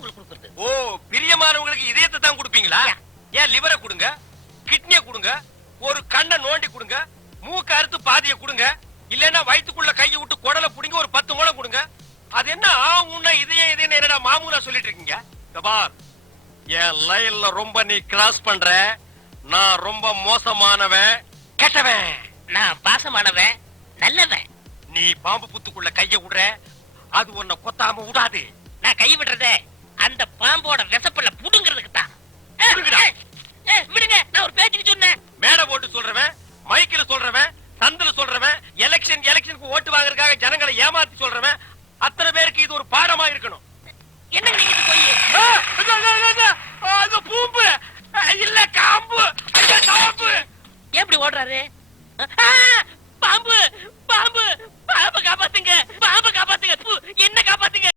பிரியமானவங்களுக்கு கொடுக்கறது. ஓ, பிரியமானவங்களுக்கு இதயத்தை தான் கொடுப்பீங்களா? ஏன் லிவரை கொடுங்க, கிட்னியை கொடுங்க, ஒரு கண்ணை நோண்டி கொடுங்க, மூக்க அறுத்து பாதியை கொடுங்க, இல்லன்னா வயித்துக்குள்ள கையை விட்டு குடலை புடிங்க ஒரு 10 முழம் கொடுங்க. அது என்ன உன்ன இதயம் என்னடா மாமூலா சொல்லிட்டு இருக்கீங்க? பார், என் லைன்ல ரொம்ப நீ கிராஸ் பண்ற. நான் ரொம்ப மோசமானவன், கெட்டவன். நான் பாசமானவன், நல்லவன். நீ பாம்பு புத்துக்குள்ள கைய விடுற, அது உன்னை கொத்தாம விடாது.